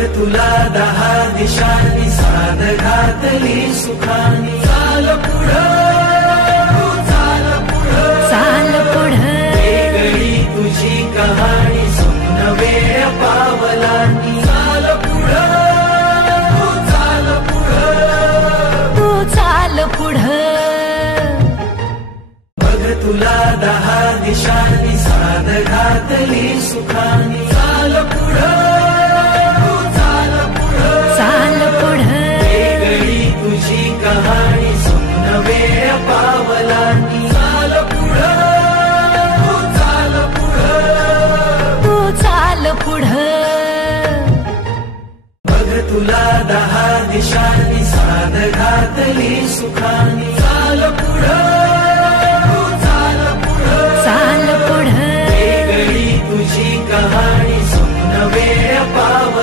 तुला 10 दिशांनी साद घातली सुखानी चाल पुढं चाल पुढं चाल पुढं वेगळी तुझी कहाणी सुन्न वेळ पावलांनी चाल पुढं चाल पुढं तू चाल पुढं बघ तुला 10 दिशांनी साद घातली सुखानी चाल पुढं चाल पुढं वेगळी तुझी कहाणी सुन्न वेळ पावलांनी चाल पुढं चाल पुढं तू चाल पुढं बघ तुला 10 दिशांनी साद घातली सुखानी चाल पुढं